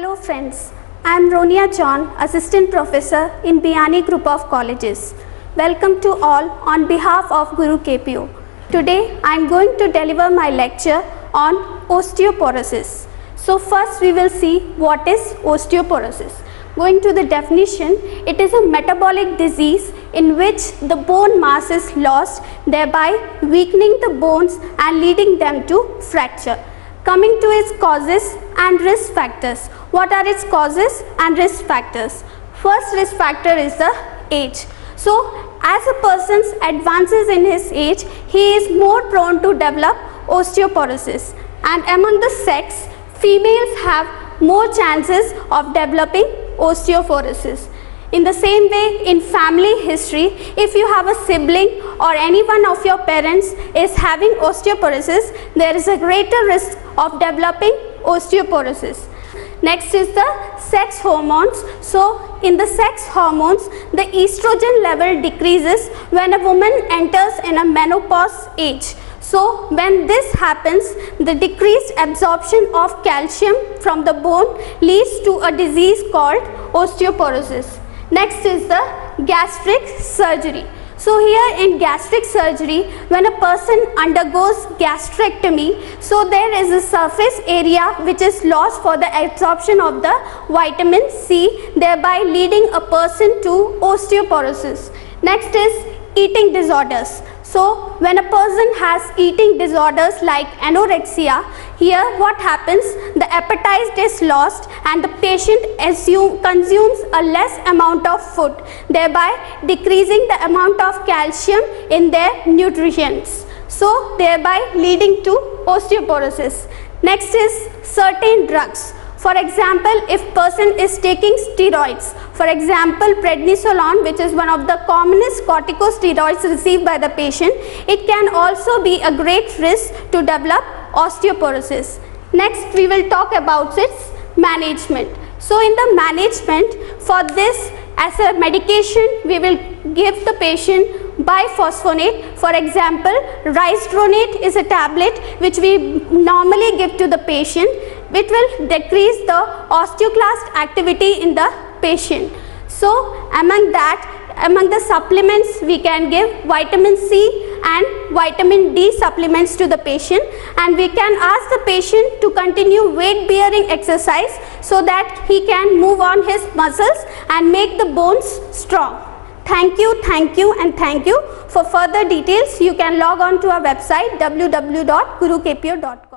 Hello friends, I am Ronia John, Assistant Professor in Biani Group of Colleges. Welcome to all on behalf of Guru KPO. Today I am going to deliver my lecture on osteoporosis. So first we will see what is osteoporosis. Going to the definition, it is a metabolic disease in which the bone mass is lost, thereby weakening the bones and leading them to fracture. Coming to its causes and risk factors. What are its causes and risk factors? First risk factor is the age. So as a person advances in his age, he is more prone to develop osteoporosis. And among the sex, females have more chances of developing osteoporosis. In the same way, in family history, if you have a sibling or any one of your parents is having osteoporosis, there is a greater risk of developing osteoporosis. Next is the sex hormones. So in the sex hormones, the estrogen level decreases when a woman enters in a menopause age. So when this happens, the decreased absorption of calcium from the bone leads to a disease called osteoporosis. Next is the gastric surgery. So here in gastric surgery, when a person undergoes gastrectomy, so there is a surface area which is lost for the absorption of the vitamin C, thereby leading a person to osteoporosis. Next is eating disorders. So when a person has eating disorders like anorexia, here what happens, the appetite is lost and the patient consumes a less amount of food, thereby decreasing the amount of calcium in their nutrients, so thereby leading to osteoporosis. Next is certain drugs. For example, if person is taking steroids, for example prednisolone, which is one of the commonest corticosteroids received by the patient, it can also be a great risk to develop osteoporosis. Next we will talk about its management. So in the management, for this as a medication we will give the patient biphosphonate. For example, risdronate is a tablet which we normally give to the patient. It will decrease the osteoclast activity in the patient. So among the supplements we can give vitamin C and vitamin D supplements to the patient, and we can ask the patient to continue weight bearing exercise so that he can move on his muscles and make the bones strong. Thank you, and thank you. For further details, you can log on to our website www.gurukpo.com.